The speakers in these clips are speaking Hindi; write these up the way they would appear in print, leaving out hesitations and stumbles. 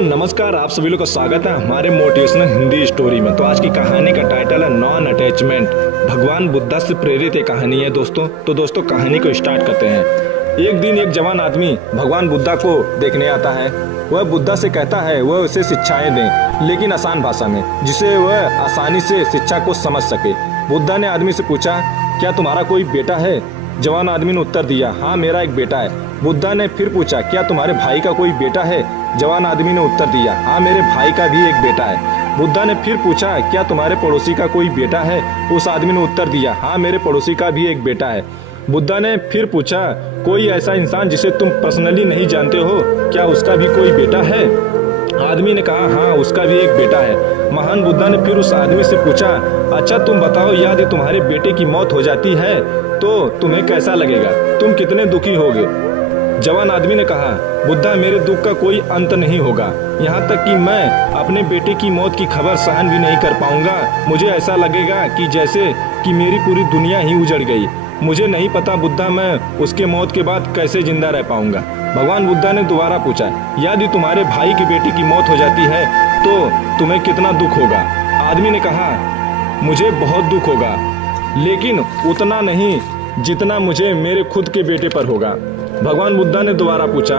नमस्कार, आप सभी लोग का स्वागत है हमारे मोटिवेशनल हिंदी स्टोरी में। तो आज की कहानी का टाइटल है नॉन अटैचमेंट। भगवान बुद्धा से प्रेरित एक कहानी है दोस्तों। तो दोस्तों कहानी को स्टार्ट करते हैं। एक दिन एक जवान आदमी भगवान बुद्धा को देखने आता है। वह बुद्धा से कहता है वह उसे शिक्षाएं दें, लेकिन आसान भाषा में, जिसे वह आसानी से शिक्षा को समझ सके। बुद्धा ने आदमी से पूछा, क्या तुम्हारा कोई बेटा है? जवान आदमी ने उत्तर दिया, हाँ मेरा एक बेटा है। बुद्धा ने फिर पूछा, क्या तुम्हारे भाई का कोई बेटा है? जवान आदमी ने उत्तर दिया, हाँ मेरे भाई का भी एक बेटा है। बुद्धा ने फिर पूछा, क्या तुम्हारे पड़ोसी का कोई बेटा है? उस आदमी ने उत्तर दिया, हाँ मेरे पड़ोसी का भी एक बेटा है। बुद्धा ने फिर पूछा, कोई ऐसा इंसान जिसे तुम पर्सनली नहीं जानते हो, क्या उसका भी कोई बेटा है? आदमी ने कहा, हाँ उसका भी एक बेटा है। महान बुद्धा ने फिर उस आदमी से पूछा, अच्छा तुम बताओ, यदि तुम्हारे बेटे की मौत हो जाती है तो तुम्हें कैसा लगेगा? तुम कितने दुखी होगे? जवान आदमी ने कहा, बुद्धा मेरे दुख का कोई अंत नहीं होगा, यहाँ तक कि मैं अपने बेटे की मौत की खबर सहन भी नहीं कर पाऊंगा। मुझे ऐसा लगेगा कि जैसे कि मेरी पूरी दुनिया ही उजड़ गई। मुझे नहीं पता बुद्धा मैं उसके मौत के बाद कैसे जिंदा रह पाऊंगा। भगवान बुद्धा ने दोबारा पूछा, यदि तुम्हारे भाई की बेटी की मौत हो जाती है तो तुम्हें कितना दुख होगा? आदमी ने कहा, मुझे बहुत दुख होगा, लेकिन उतना नहीं जितना मुझे मेरे खुद के बेटे पर होगा। भगवान बुद्धा ने दोबारा पूछा,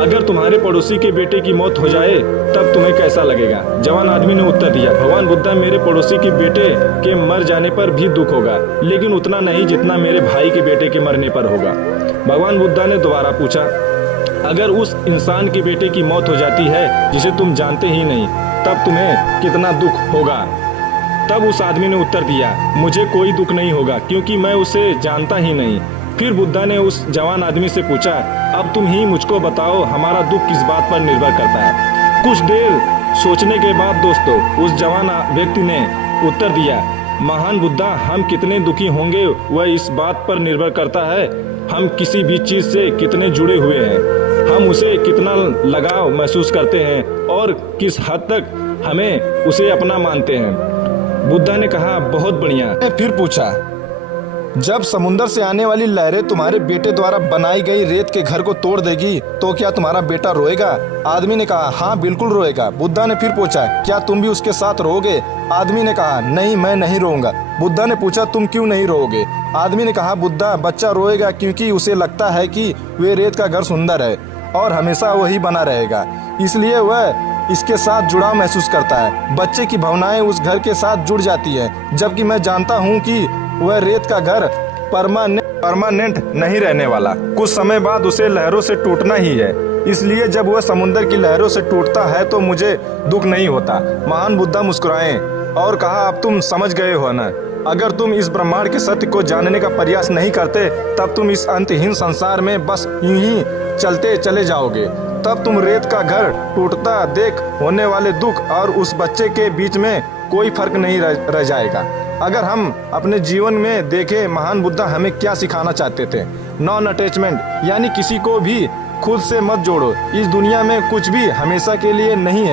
अगर तुम्हारे पड़ोसी के बेटे की मौत हो जाए तब तुम्हें कैसा लगेगा? जवान आदमी ने उत्तर दिया, भगवान बुद्धा मेरे पड़ोसी के बेटे के मर जाने पर भी दुख होगा, लेकिन उतना नहीं जितना मेरे भाई के बेटे के मरने पर होगा। भगवान बुद्धा ने दोबारा पूछा, अगर उस इंसान के बेटे की मौत हो जाती है जिसे तुम जानते ही नहीं, तब तुम्हें कितना दुख होगा? तब उस आदमी ने उत्तर दिया, मुझे कोई दुख नहीं होगा, क्योंकि मैं उसे जानता ही नहीं। फिर बुद्धा ने उस जवान आदमी से पूछा, अब तुम ही मुझको बताओ, हमारा दुख किस बात पर निर्भर करता है? कुछ देर सोचने के बाद दोस्तों उस जवान व्यक्ति ने उत्तर दिया, महान बुद्धा, हम कितने दुखी होंगे वह इस बात पर निर्भर करता है हम किसी भी चीज से कितने जुड़े हुए हैं, हम उसे कितना लगाव महसूस करते हैं और किस हद तक हमें उसे अपना मानते हैं। बुद्धा ने कहा, बहुत बढ़िया। फिर पूछा, जब समुद्र से आने वाली लहरें तुम्हारे बेटे द्वारा बनाई गई रेत के घर को तोड़ देगी तो क्या तुम्हारा बेटा रोएगा? आदमी ने कहा, हाँ बिल्कुल रोएगा। बुद्धा ने फिर पूछा, क्या तुम भी उसके साथ रोओगे? आदमी ने कहा, नहीं मैं नहीं रोऊंगा। बुद्धा ने पूछा, तुम क्यों नहीं रोओगे? आदमी ने कहा, बुद्धा, बच्चा रोएगा क्योंकि उसे लगता है कि वे रेत का घर सुंदर है और हमेशा वही बना रहेगा, इसलिए वह इसके साथ जुड़ाव महसूस करता है। बच्चे की भावनाएं उस घर के साथ जुड़ जाती है, जबकि मैं जानता हूँ कि वह रेत का घर परमानेंट नहीं रहने वाला, कुछ समय बाद उसे लहरों से टूटना ही है। इसलिए जब वह समुद्र की लहरों से टूटता है तो मुझे दुख नहीं होता। महान बुद्धा मुस्कुराए और कहा, अब तुम समझ गए हो ना? अगर तुम इस ब्रह्मांड के सत्य को जानने का प्रयास नहीं करते तब तुम इस अंतहीन संसार में बस यूं ही चलते चले जाओगे। तब तुम रेत का घर टूटता देख होने वाले दुख और उस बच्चे के बीच में कोई फर्क नहीं रह जाएगा। अगर हम अपने जीवन में देखें, महान बुद्धा हमें क्या सिखाना चाहते थे? नॉन अटैचमेंट, यानी किसी को भी खुद से मत जोड़ो। इस दुनिया में कुछ भी हमेशा के लिए नहीं है।